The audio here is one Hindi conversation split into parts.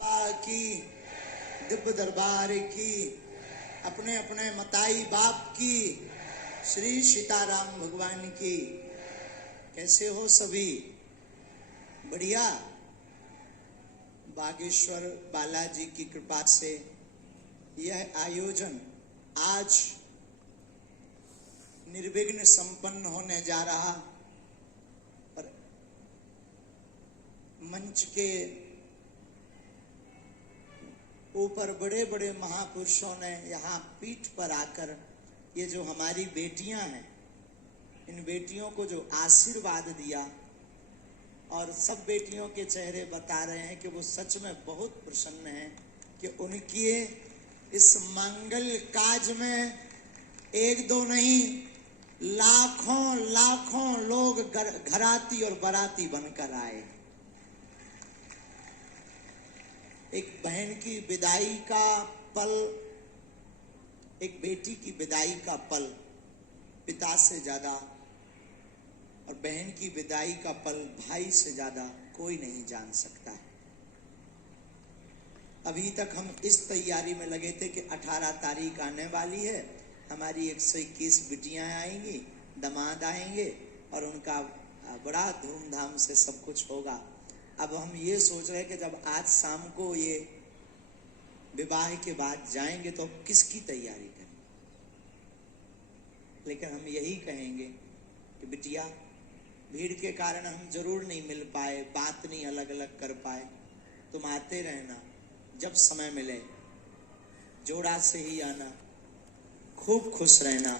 की दिव्य दरबार की अपने अपने मताई बाप की श्री सीताराम भगवान की। कैसे हो सभी? बढ़िया। बागेश्वर बालाजी की कृपा से यह आयोजन आज निर्विघ्न संपन्न होने जा रहा। पर मंच के ऊपर बड़े बड़े महापुरुषों ने यहाँ पीठ पर आकर ये जो हमारी बेटियां हैं, इन बेटियों को जो आशीर्वाद दिया, और सब बेटियों के चेहरे बता रहे हैं कि वो सच में बहुत प्रसन्न हैं कि उनकी इस मंगल काज में एक दो नहीं लाखों लाखों लोग घराती और बाराती बनकर आए। एक बहन की विदाई का पल, एक बेटी की विदाई का पल पिता से ज्यादा, और बहन की विदाई का पल भाई से ज्यादा कोई नहीं जान सकता है। अभी तक हम इस तैयारी में लगे थे कि 18 तारीख आने वाली है, हमारी 121 बिटियां आएंगी, दामाद आएंगे और उनका बड़ा धूमधाम से सब कुछ होगा। अब हम ये सोच रहे हैं कि जब आज शाम को ये विवाह के बाद जाएंगे तो किसकी तैयारी करें। लेकिन हम यही कहेंगे कि बिटिया, भीड़ के कारण हम जरूर नहीं मिल पाए, बात नहीं अलग अलग कर पाए, तुम आते रहना, जब समय मिले जोड़ा से ही आना, खूब खुश रहना,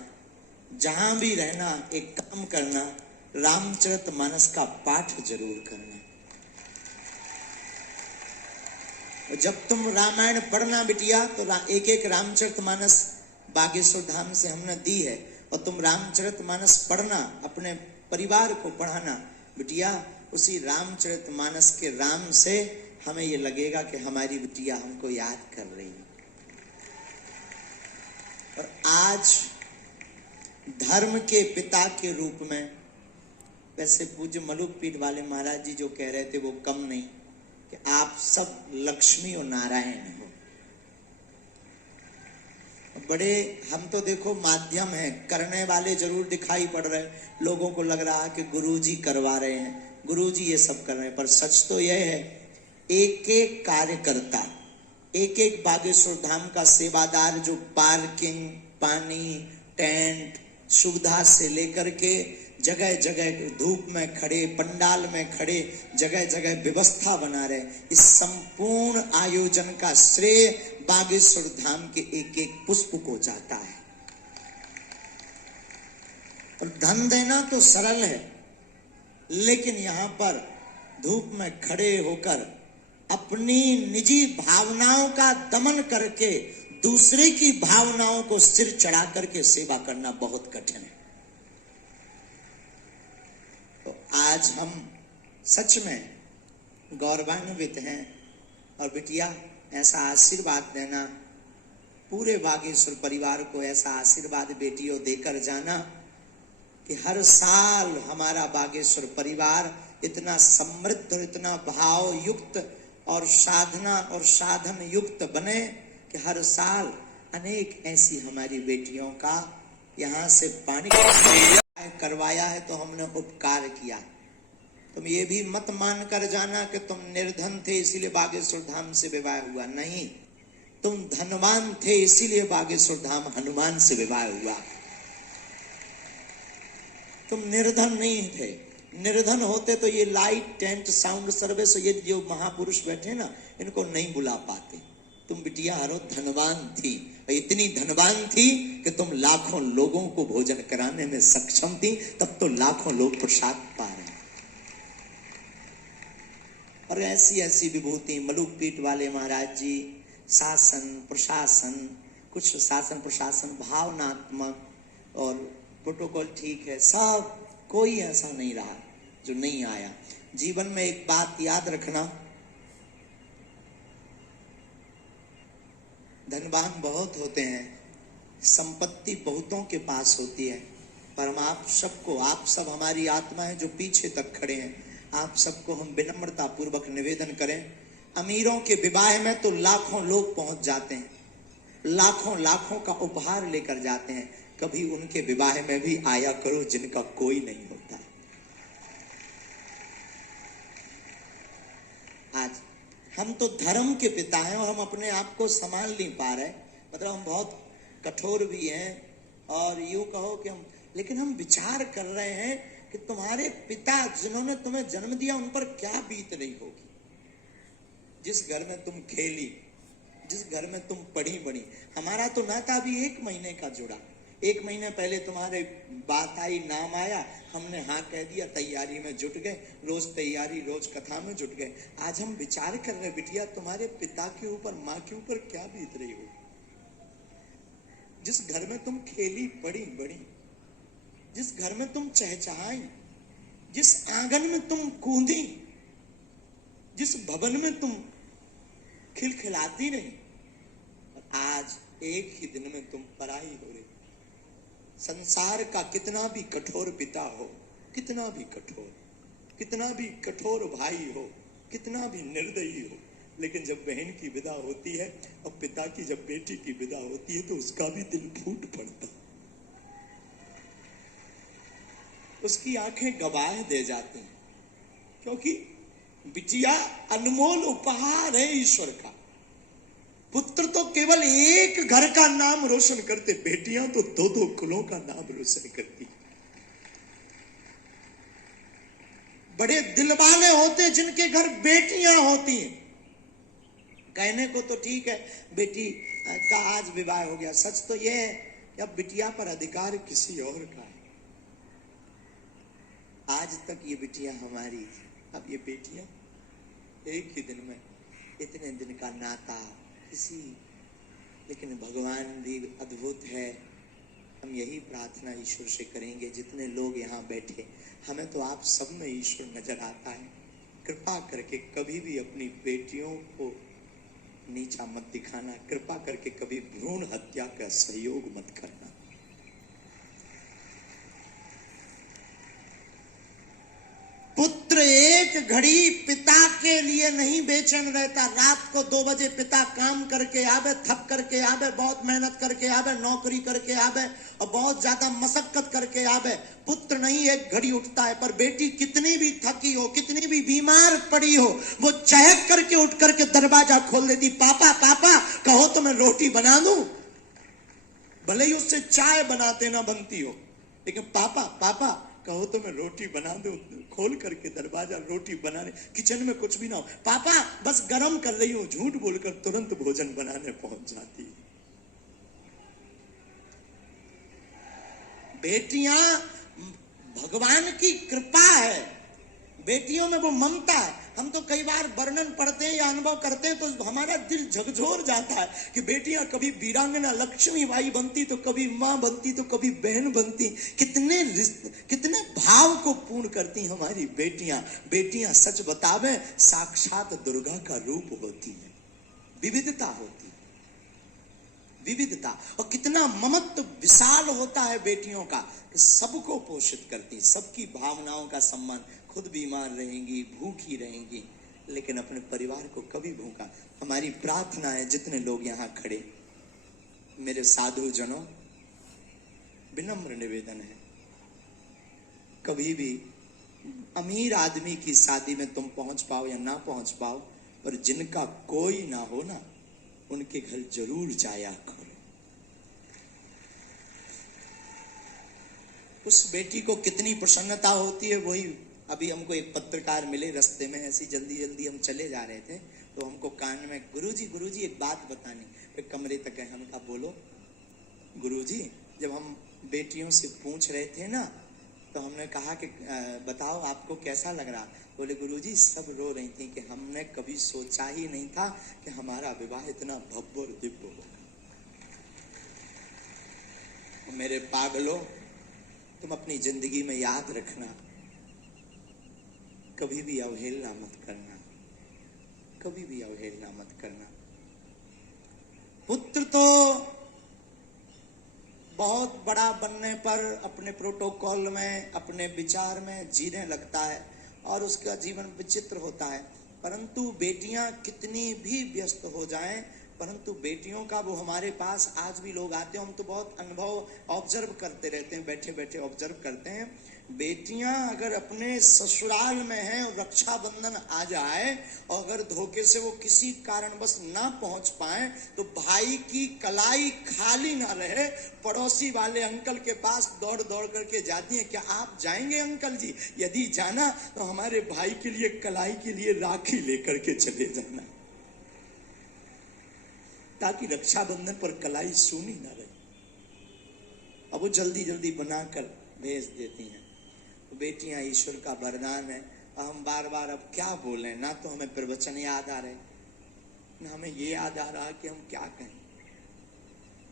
जहां भी रहना एक काम करना, रामचरितमानस का पाठ जरूर करना। जब तुम रामायण पढ़ना बिटिया तो एक एक रामचरितमानस बागेश्वर धाम से हमने दी है, और तुम रामचरितमानस पढ़ना, अपने परिवार को पढ़ाना बिटिया। उसी रामचरितमानस के राम से हमें ये लगेगा कि हमारी बिटिया हमको याद कर रही है। और आज धर्म के पिता के रूप में, वैसे पूज्य मलुक पीठ वाले महाराज जी जो कह रहे थे वो कम नहीं, कि आप सब लक्ष्मी और नारायण हो। बड़े हम तो देखो माध्यम हैं, करने वाले जरूर दिखाई पड़ रहे हैं, लोगों को लग रहा है कि गुरुजी करवा रहे हैं, गुरुजी ये सब कर रहे हैं, पर सच तो यह है एक एक कार्यकर्ता, एक एक बागेश्वर धाम का सेवादार जो पार्किंग, पानी, टेंट, सुविधा से लेकर के जगह जगह धूप में खड़े, पंडाल में खड़े, जगह जगह व्यवस्था बना रहे, इस संपूर्ण आयोजन का श्रेय बागेश्वर धाम के एक एक पुष्प को जाता है। और धन देना तो सरल है, लेकिन यहाँ पर धूप में खड़े होकर अपनी निजी भावनाओं का दमन करके दूसरे की भावनाओं को सिर चढ़ा करके सेवा करना बहुत कठिन है। तो आज हम सच में गौरवान्वित हैं। और बिटिया, ऐसा आशीर्वाद देना, पूरे बागेश्वर परिवार को ऐसा आशीर्वाद बेटियों देकर जाना कि हर साल हमारा बागेश्वर परिवार इतना समृद्ध और इतना भाव युक्त और साधना और साधन युक्त बने कि हर साल अनेक ऐसी हमारी बेटियों का यहाँ से पानी करवाया है तो हमने उपकार किया। तुम ये भी मत मान कर जाना कि तुम निर्धन थे इसीलिए बागेश्वर धाम से विवाह हुआ, नहीं, तुम धनवान थे इसीलिए बागेश्वर धाम हनुमान से विवाह हुआ। तुम निर्धन नहीं थे, निर्धन होते तो ये लाइट, टेंट, साउंड सर्विस, ये जो महापुरुष बैठे ना, इनको नहीं बुला पाते। तुम बिटिया हरो धनवान थी, इतनी धनवान थी कि तुम लाखों लोगों को भोजन कराने में सक्षम थी, तब तो लाखों लोग प्रसाद पा रहे। और ऐसी ऐसी विभूति मलुक पीठ वाले महाराज जी, शासन प्रशासन, कुछ शासन प्रशासन भावनात्मक और प्रोटोकॉल ठीक है, सब कोई ऐसा नहीं रहा जो नहीं आया। जीवन में एक बात याद रखना, धनवान बहुत होते हैं, संपत्ति बहुतों के पास होती है, पर हम आप सबको, आप सब हमारी आत्मा है जो पीछे तक खड़े हैं, आप सबको हम विनम्रता पूर्वक निवेदन करें अमीरों के विवाह में तो लाखों लोग पहुंच जाते हैं, लाखों लाखों का उपहार लेकर जाते हैं। कभी उनके विवाह में भी आया करो जिनका कोई नहीं होता। आज हम तो धर्म के पिता हैं और हम अपने आप को संभाल नहीं पा रहे। मतलब हम बहुत कठोर भी हैं और यूं कहो कि हम, लेकिन हम विचार कर रहे हैं कि तुम्हारे पिता जिन्होंने तुम्हें जन्म दिया उन पर क्या बीत रही होगी। जिस घर में तुम खेली, जिस घर में तुम पढ़ी बड़ी। हमारा तो नाता अभी 1 महीने का जुड़ा। 1 महीने पहले तुम्हारे बात आई, नाम आया, हमने हाँ कह दिया, तैयारी में जुट गए, रोज तैयारी, रोज कथा में जुट गए। आज हम विचार कर रहे बिटिया तुम्हारे पिता के ऊपर, माँ के ऊपर क्या बीत रही होगी। जिस घर में तुम खेली पढ़ी बड़ी, जिस घर में तुम चहचहाई, जिस आंगन में तुम कूदी, जिस भवन में तुम खिलखिलाती रही, आज एक ही दिन में तुम पराई हो रही। संसार का कितना भी कठोर पिता हो, कितना भी कठोर भाई हो, कितना भी निर्दयी हो, लेकिन जब बहन की विदा होती है और पिता की जब बेटी की विदा होती है तो उसका भी दिल फूट पड़ता, उसकी आंखें गवाह दे जाती हैं। क्योंकि बिटिया अनमोल उपहार है ईश्वर का। पुत्र तो केवल एक घर का नाम रोशन करते, बेटियां तो 2-2 कुलों का नाम रोशन करती। बड़े दिल वाले होते जिनके घर बेटियां होती हैं। कहने को तो ठीक है बेटी का आज विवाह हो गया, सच तो यह है कि अब बिटिया पर अधिकार किसी और का है। आज तक ये बिटिया हमारी थी, अब ये बेटियां एक ही दिन में, इतने दिन का नाता किसी, लेकिन भगवान भी अद्भुत है। हम यही प्रार्थना ईश्वर से करेंगे, जितने लोग यहाँ बैठे, हमें तो आप सब में ईश्वर नजर आता है। कृपा करके कभी भी अपनी बेटियों को नीचा मत दिखाना, कृपा करके कभी भ्रूण हत्या का सहयोग मत करना। पुत्र एक घड़ी पिता के लिए नहीं बेचैन रहता। रात को 2 बजे पिता काम करके आवे, थक करके आवे, बहुत मेहनत करके आवे, नौकरी करके आवे और बहुत ज्यादा मशक्कत करके आवे, पुत्र नहीं एक घड़ी उठता है। पर बेटी कितनी भी थकी हो, कितनी भी बीमार पड़ी हो, वो चहक करके उठ करके दरवाजा खोल देती। पापा पापा कहो तो मैं रोटी बना दूं। भले ही उससे चाय बनाते ना बनती हो, लेकिन पापा पापा कहो तो मैं रोटी बना दूं। खोल करके दरवाजा, रोटी बनाने, किचन में कुछ भी ना हो, पापा बस गरम कर रही हूं, झूठ बोलकर तुरंत भोजन बनाने पहुंच जाती। बेटियां भगवान की कृपा है, बेटियों में वो ममता है। हम तो कई बार वर्णन पढ़ते हैं या अनुभव करते हैं तो हमारा दिल झकझोर जाता है कि बेटियां कभी वीरांगना लक्ष्मीबाई बनती, तो कभी मां बनती, तो कभी बहन बनती। कितने भाव को पूर्ण करती हमारी बेटियां। बेटियां सच बतावे साक्षात दुर्गा का रूप होती है। विविधता होती है, विविधता, और कितना ममत्व विशाल होता है बेटियों का, सबको पोषित करती, सबकी भावनाओं का सम्मान। खुद बीमार रहेंगी, भूखी रहेंगी, लेकिन अपने परिवार को कभी भूखा। हमारी प्रार्थना है, जितने लोग यहाँ खड़े, मेरे साधु जनों, विनम्र निवेदन है, कभी भी अमीर आदमी की शादी में तुम पहुंच पाओ या ना पहुंच पाओ, पर जिनका कोई ना हो ना, उनके घर जरूर जाया करो। उस बेटी को कितनी प्रसन्नता होती है। वही अभी हमको एक पत्रकार मिले रास्ते में, ऐसी जल्दी जल्दी हम चले जा रहे थे, तो हमको कान में, गुरुजी एक बात बतानी। फिर कमरे तक गए, हम कहा बोलो। गुरुजी, जब हम बेटियों से पूछ रहे थे ना, तो हमने कहा कि बताओ आपको कैसा लग रहा। बोले गुरुजी सब रो रही थी कि हमने कभी सोचा ही नहीं था कि हमारा विवाह इतना भव्य और दिव्य होगा। मेरे पागलों, तुम अपनी जिंदगी में याद रखना, कभी भी अवहेलना मत करना, कभी भी अवहेलना मत करना। पुत्र तो बहुत बड़ा बनने पर अपने प्रोटोकॉल में, अपने विचार में जीने लगता है और उसका जीवन विचित्र होता है। परंतु बेटियां कितनी भी व्यस्त हो जाएं, परंतु बेटियों का वो हमारे पास आज भी लोग आते हैं, हम तो बहुत अनुभव ऑब्जर्व करते रहते हैं, बैठे बैठे ऑब्जर्व करते हैं। बेटियां अगर अपने ससुराल में हैं और रक्षाबंधन आ जाए और अगर धोखे से वो किसी कारणवश ना पहुंच पाए तो भाई की कलाई खाली ना रहे, पड़ोसी वाले अंकल के पास दौड़ दौड़ करके जाती हैं, क्या आप जाएंगे अंकल जी? यदि जाना तो हमारे भाई के लिए कलाई के लिए राखी लेकर के चले जाना, ताकि रक्षाबंधन पर कलाई सूनी ना रहे। अब वो जल्दी जल्दी बनाकर भेज देती हैं। तो बेटियां ईश्वर का वरदान है। हम बार बार अब क्या बोलें, ना तो हमें प्रवचन याद आ रहे, ना हमें ये याद आ रहा कि हम क्या कहें।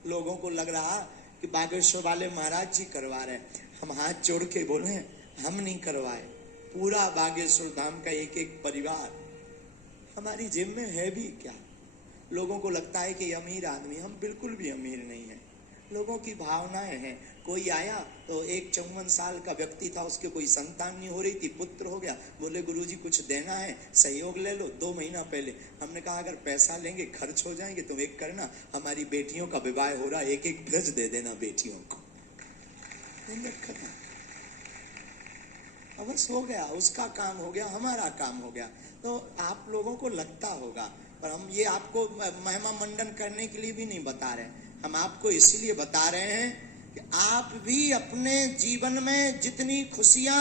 लोगों को लग रहा कि बागेश्वर वाले महाराज जी करवा रहे, हम हाथ जोड़ के बोले हम नहीं करवाए। पूरा बागेश्वर धाम का एक एक परिवार हमारी जेब में है भी क्या। लोगों को लगता है कि अमीर आदमी, हम बिल्कुल भी अमीर नहीं है। लोगों की भावनाएं हैं। कोई आया तो एक 54 साल का व्यक्ति था, उसके कोई संतान नहीं हो रही थी, पुत्र हो गया, बोले गुरुजी कुछ देना है, सहयोग ले लो। 2 महीना पहले हमने कहा अगर पैसा लेंगे खर्च हो जाएंगे, तुम एक करना, हमारी बेटियों का विवाह हो रहा है, एक एक ब्रज दे देना बेटियों को। बस हो गया, उसका काम हो गया, हमारा काम हो गया। तो आप लोगों को लगता होगा, पर हम ये आपको महिमा मंडन करने के लिए भी नहीं बता रहे, हम आपको इसलिए बता रहे हैं कि आप भी अपने जीवन में जितनी खुशियां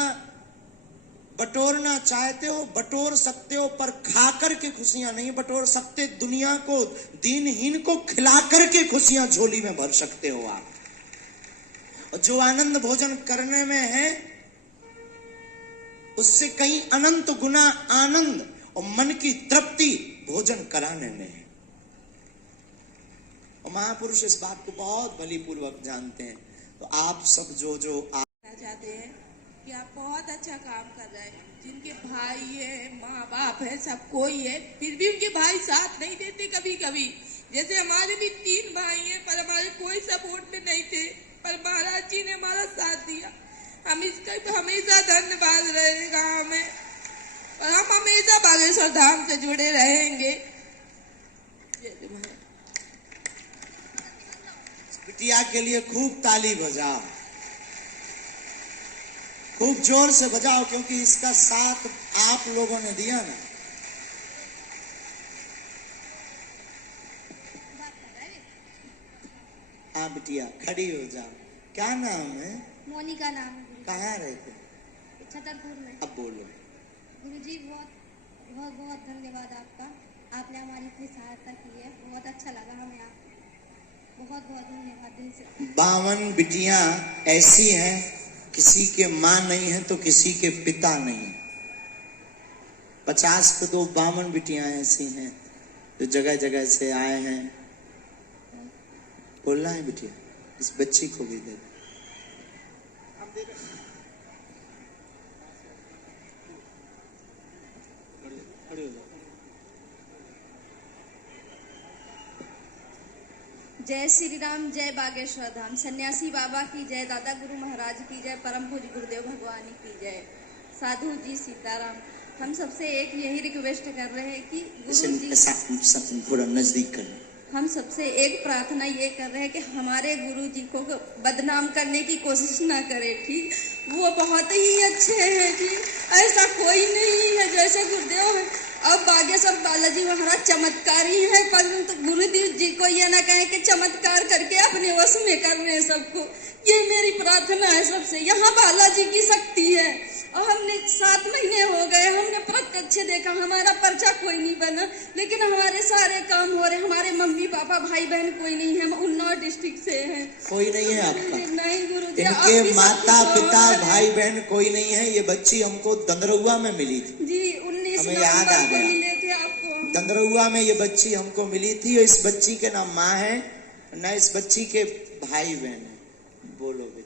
बटोरना चाहते हो बटोर सकते हो, पर खा करके खुशियां नहीं बटोर सकते। दुनिया को, दीनहीन को खिला करके खुशियां झोली में भर सकते हो आप। और जो आनंद भोजन करने में है उससे कहीं अनंत गुना आनंद और मन की तृप्ति भोजन कराने में है। और महापुरुष इस बात को बहुत भली पूर्वक जानते हैं। तो आप सब जो आप चाहते हैं कि आप बहुत अच्छा काम कर रहे हैं, जिनके भाई है, माँ बाप है, सब कोई है, फिर भी उनके भाई साथ नहीं देते कभी कभी। जैसे हमारे भी 3 भाई हैं, पर हमारे कोई सपोर्ट में नहीं थे, पर महाराज जी ने हमारा साथ दिया। हम इसका हमेशा धन्यवाद रहेगा हमें, और हम हमेशा बागेश्वर धाम से जुड़े रहेंगे। बिटिया के लिए खूब ताली बजाओ, खूब जोर से बजाओ, क्योंकि इसका साथ आप लोगों ने दिया ना। हाँ बिटिया खड़ी हो जाओ। क्या नाम है? मोनिका नाम है। कहाँ रहते? छतरपुर में। अब बोलो। गुरुजी बहुत बहुत बहुत धन्यवाद आपका, आपने हमारी इतनी सहायता की है, बहुत अच्छा लगा हमें। आप बहुत बहुत धन्यवाद दिल से। 52 बिटियां ऐसी हैं, किसी के माँ नहीं है तो किसी के पिता नहीं। 50 पे तो 52 बिटियां ऐसी हैं जो जगह जगह से आए हैं। बोलना है बिटिया, इस बच्ची को भी दे दो। जय श्री राम, जय बागेश्वर धाम, सन्यासी बाबा की जय, दादा गुरु महाराज की जय, परम पूज्य गुरुदेव भगवान की जय, साधु जी सीताराम। हम सबसे एक यही रिक्वेस्ट कर रहे हैं कि गुरु जी थोड़ा नजदीक कर। हम सबसे एक प्रार्थना ये कर रहे हैं कि हमारे गुरु जी को बदनाम करने की कोशिश ना करें, ठीक। वो बहुत ही अच्छे हैं, ठीक, ऐसा कोई नहीं है जैसे गुरुदेव है। अब बागेश्वर बालाजी महाराज चमत्कारी है, परंतु गुरुदेव जी को ये ना कहें कि चमत्कार करके अपने वश में कर रहे हैं सबको। ये मेरी प्रार्थना है सबसे। यहाँ बालाजी की शक्ति है, और हमने 7 महीने हो गए, हमने प्रत्यक्ष देखा, हमारा पर्चा कोई नहीं बना, लेकिन हमारे सारे काम हो रहे। हमारे मम्मी पापा भाई बहन कोई नहीं है, हम उन्नाव डिस्ट्रिक्ट से हैं। कोई नहीं है आपका? नहीं गुरु जी, इनके माता पिता भाई बहन कोई नहीं है। ये बच्ची हमको दंदरौआ में मिली थी जी, 19 हमें याद आ गया। मिले थे आपको दंदरौआ में ये बच्ची हमको मिली थी। और इस बच्ची के ना माँ है ना इस बच्ची के भाई बहन है। बोलो बेटा।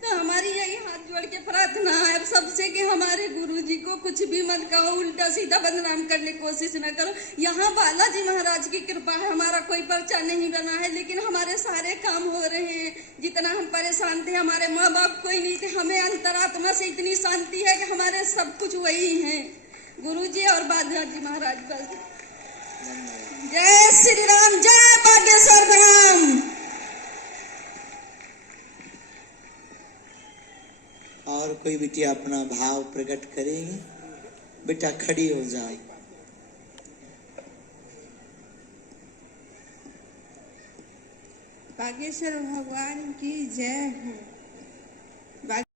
तो हमारी यही हाथ जोड़ के प्रार्थना है सबसे कि हमारे गुरुजी को कुछ भी मत कहो, उल्टा सीधा बदनाम करने की कोशिश न करो। यहाँ बालाजी महाराज की कृपा है, हमारा कोई पर्चा नहीं बना है, लेकिन हमारे सारे काम हो रहे हैं। जितना हम परेशान थे, हमारे माँ बाप कोई नहीं थे, हमें अंतरात्मा से इतनी शांति है कि हमारे सब कुछ वही है। गुरुजी और बादशाह जी महाराज बस। धन्यवाद। जय श्री राम, जय बागेश्वर धाम। और कोई बिटिया अपना भाव प्रकट करेगी? बेटा खड़ी हो जाए। बागेश्वर भगवान की जय हो।